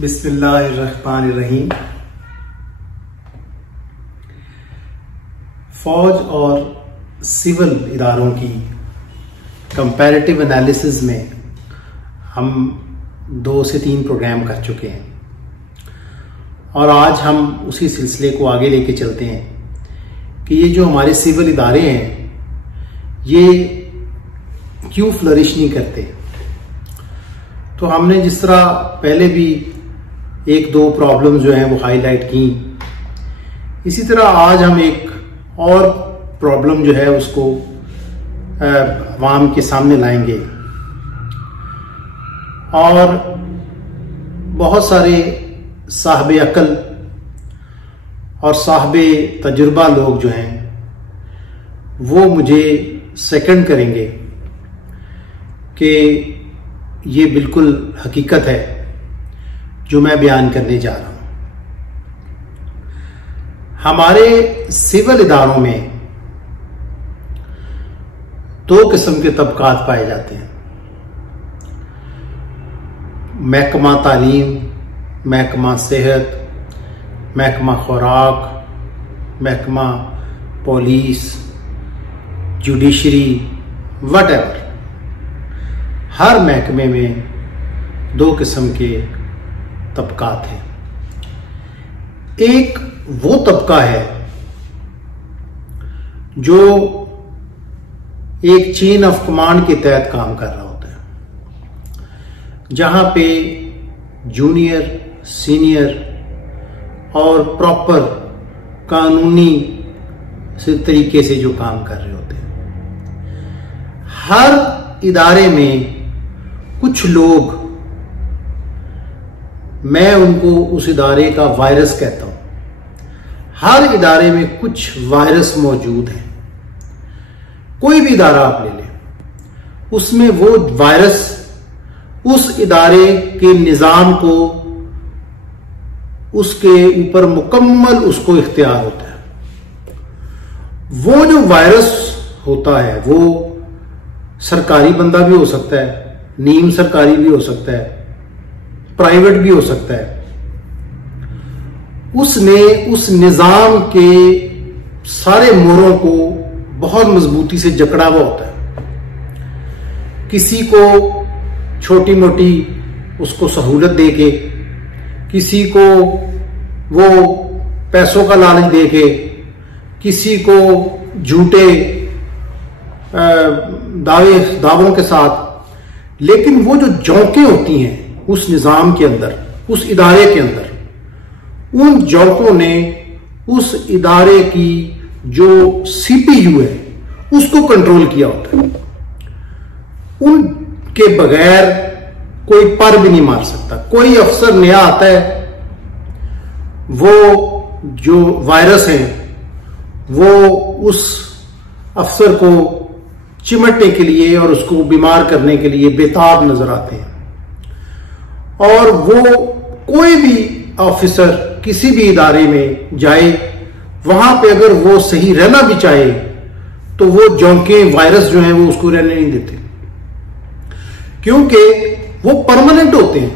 बिस्मिल्लाहिर्रहमानिर्रहीम। फौज और सिविल इदारों की कंपैरेटिव एनालिसिस में हम 2 से 3 प्रोग्राम कर चुके हैं और आज हम उसी सिलसिले को आगे लेके चलते हैं कि ये जो हमारे सिविल इदारे हैं ये क्यों फ्लरिश नहीं करते। तो हमने जिस तरह पहले भी 1-2 प्रॉब्लम जो हैं वो हाईलाइट की, इसी तरह आज हम एक और प्रॉब्लम जो है उसको अवाम के सामने लाएंगे। और बहुत सारे साहब अकल और साहब तजुर्बा लोग जो हैं वो मुझे सेकंड करेंगे कि ये बिल्कुल हकीकत है जो मैं बयान करने जा रहा हूं। हमारे सिविल इदारों में 2 किस्म के तबकात पाए जाते हैं। महकमा तालीम, महकमा सेहत, महकमा खुराक, महकमा पुलिस, जुडिशरी, वटएवर। हर महकमे में 2 किस्म के तबकात हैं। एक वो तबका है जो एक चेन ऑफ कमांड के तहत काम कर रहा होता है, जहां पे जूनियर, सीनियर और प्रॉपर कानूनी तरीके से जो काम कर रहे होते हैं। हर इदारे में कुछ लोग, मैं उनको उस इदारे का वायरस कहता हूं। हर इदारे में कुछ वायरस मौजूद है। कोई भी इदारा आप ले लें, उसमें वो वायरस उस इदारे के निजाम को, उसके ऊपर मुकम्मल उसको इख्तियार होता है। वो जो वायरस होता है वो सरकारी बंदा भी हो सकता है, नीम सरकारी भी हो सकता है, प्राइवेट भी हो सकता है। उसने उस निजाम के सारे मोरों को बहुत मजबूती से जकड़ा हुआ होता है। किसी को छोटी मोटी उसको सहूलत देके, किसी को वो पैसों का लालच देके, किसी को झूठे दावों के साथ, लेकिन वो जो जौकें होती हैं उस निजाम के अंदर, उस इदारे के अंदर, उन जौकों ने उस इदारे की जो सीपीयू है उसको कंट्रोल किया होता है। उनके बगैर कोई पर भी नहीं मार सकता। कोई अफसर नया आता है, वो जो वायरस है वो उस अफसर को चिमटने के लिए और उसको बीमार करने के लिए बेताब नजर आते हैं। और वो कोई भी ऑफिसर किसी भी इदारे में जाए, वहां पे अगर वो सही रहना भी चाहे तो वो जौके वायरस जो है वो उसको रहने नहीं देते, क्योंकि वो परमानेंट होते हैं।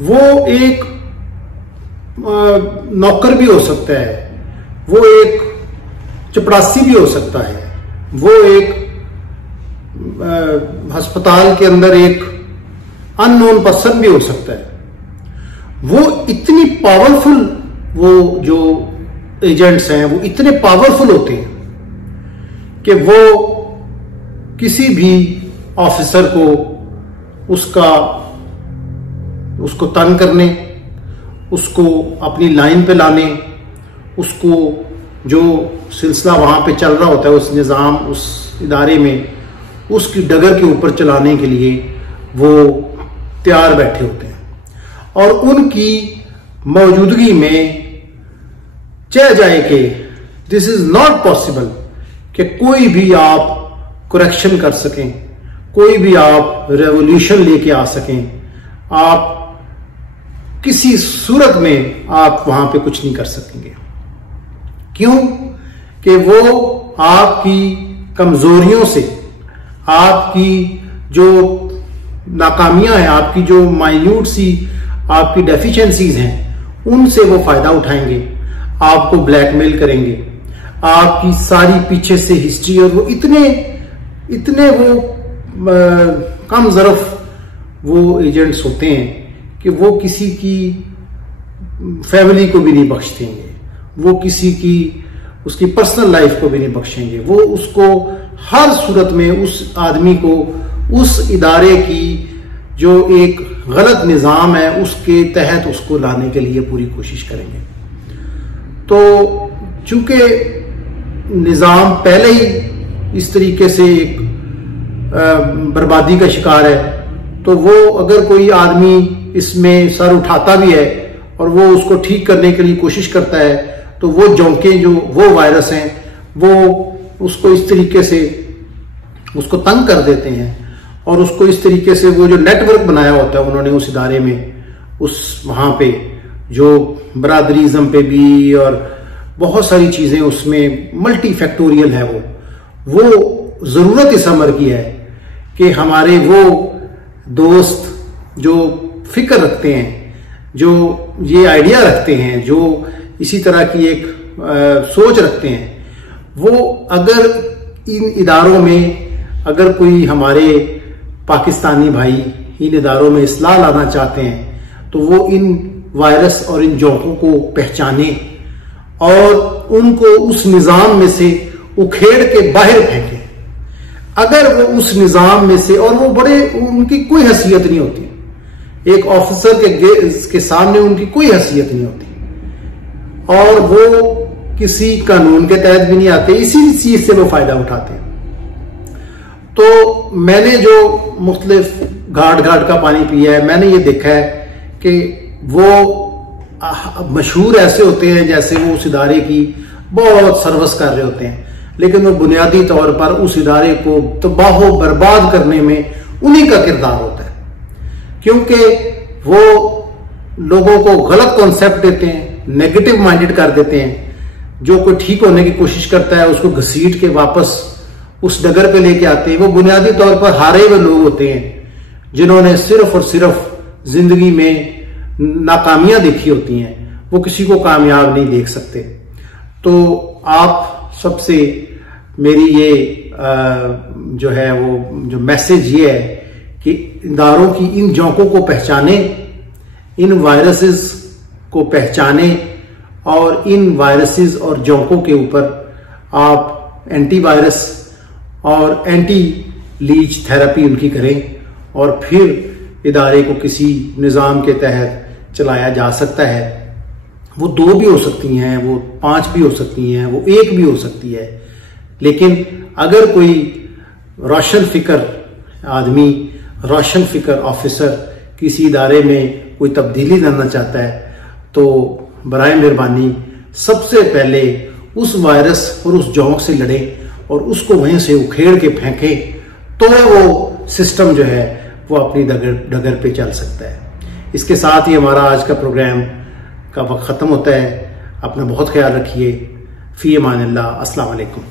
वो एक नौकर भी हो सकता है, वो एक चपरासी भी हो सकता है, वो एक अस्पताल के अंदर एक अननोन पर्सन भी हो सकता है। वो इतनी पावरफुल, वो जो एजेंट्स हैं वो इतने पावरफुल होते हैं कि वो किसी भी ऑफिसर को उसको तंग करने, उसको अपनी लाइन पे लाने, उसको जो सिलसिला वहां पे चल रहा होता है, उस निजाम, उस इदारे में, उसकी डगर के ऊपर चलाने के लिए वो तैयार बैठे होते हैं। और उनकी मौजूदगी में चाह जाए कि दिस इज नॉट पॉसिबल कि कोई भी आप करेक्शन कर सकें, कोई भी आप रेवोल्यूशन लेके आ सकें, आप किसी सूरत में आप वहां पे कुछ नहीं कर सकेंगे। क्यों? कि वो आपकी कमजोरियों से, आपकी जो नाकामियां हैं, आपकी जो माइन्यूट सी आपकी डेफिशिएंसीज हैं उनसे वो फायदा उठाएंगे, आपको ब्लैकमेल करेंगे, आपकी सारी पीछे से हिस्ट्री, और वो इतने वो कम ज़रफ वो एजेंट्स होते हैं कि वो किसी की फैमिली को भी नहीं बख्शेंगे, वो किसी की उसकी पर्सनल लाइफ को भी नहीं बख्शेंगे, वो उसको हर सूरत में उस आदमी को उस इदारे की जो एक गलत निज़ाम है उसके तहत उसको लाने के लिए पूरी कोशिश करेंगे। तो चूंकि निज़ाम पहले ही इस तरीके से एक बर्बादी का शिकार है, तो वो अगर कोई आदमी इसमें सर उठाता भी है और वो उसको ठीक करने के लिए कोशिश करता है, तो वो जोंके जो वो वायरस हैं वो उसको इस तरीके से उसको तंग कर देते हैं, और उसको इस तरीके से वो जो नेटवर्क बनाया होता है उन्होंने उस इदारे में, उस वहां पे जो बरादरीज़म पे भी और बहुत सारी चीजें उसमें मल्टी फैक्टोरियल है, वो जरूरत इस अमर की है कि हमारे वो दोस्त जो फिक्र रखते हैं, जो ये आइडिया रखते हैं, जो इसी तरह की एक सोच रखते हैं, वो अगर इन इदारों में अगर कोई हमारे पाकिस्तानी भाई इन इदारों में इस्लाह लाना चाहते हैं तो वो इन वायरस और इन जोंकों को पहचाने और उनको उस निज़ाम में से उखेड़ के बाहर फेंके। अगर वो उस निज़ाम में से, और वो बड़े, उनकी कोई हैसियत नहीं होती, एक ऑफिसर के सामने उनकी कोई हैसियत नहीं होती, और वो किसी कानून के तहत भी नहीं आते, इसी चीज से वो फायदा उठाते हैं। तो मैंने जो मुख्तलिफ घाट का पानी पिया है, मैंने ये देखा है कि वो मशहूर ऐसे होते हैं जैसे वो उस इदारे की बहुत सर्विस कर रहे होते हैं, लेकिन वो बुनियादी तौर पर उस इदारे को तबाह बर्बाद करने में उन्हीं का किरदार होता है, क्योंकि वो लोगों को गलत कॉन्सेप्ट देते हैं, नेगेटिव माइंडेड कर देते हैं। जो कोई ठीक होने की कोशिश करता है उसको घसीट के वापस उस डगर पे लेके आते हैं। वो बुनियादी तौर पर हारे हुए लोग होते हैं जिन्होंने सिर्फ और सिर्फ जिंदगी में नाकामियां देखी होती हैं, वो किसी को कामयाब नहीं देख सकते। तो आप सबसे मेरी ये जो है वो जो मैसेज ये है कि इदारों की इन जोंकों को पहचाने, इन वायरसेस को पहचाने, और इन वायरसेस और जोंकों के ऊपर आप एंटीवायरस और एंटी लीच थेरेपी उनकी करें, और फिर इदारे को किसी निज़ाम के तहत चलाया जा सकता है। वो 2 भी हो सकती हैं, वो 5 भी हो सकती हैं, वो 1 भी हो सकती है, लेकिन अगर कोई रोशन फिक्र आदमी, रोशन फिक्र ऑफिसर किसी इदारे में कोई तब्दीली लाना चाहता है तो बराए मेहरबानी सबसे पहले उस वायरस और उस जोंक से लड़े और उसको वहीं से उखेड़ के फेंके, तो वो सिस्टम जो है वो अपनी डगर पे चल सकता है। इसके साथ ही हमारा आज का प्रोग्राम का वक्त ख़त्म होता है। अपना बहुत ख्याल रखिए। फ़ी अमानिल्लाह। अस्सलाम वालेकुम।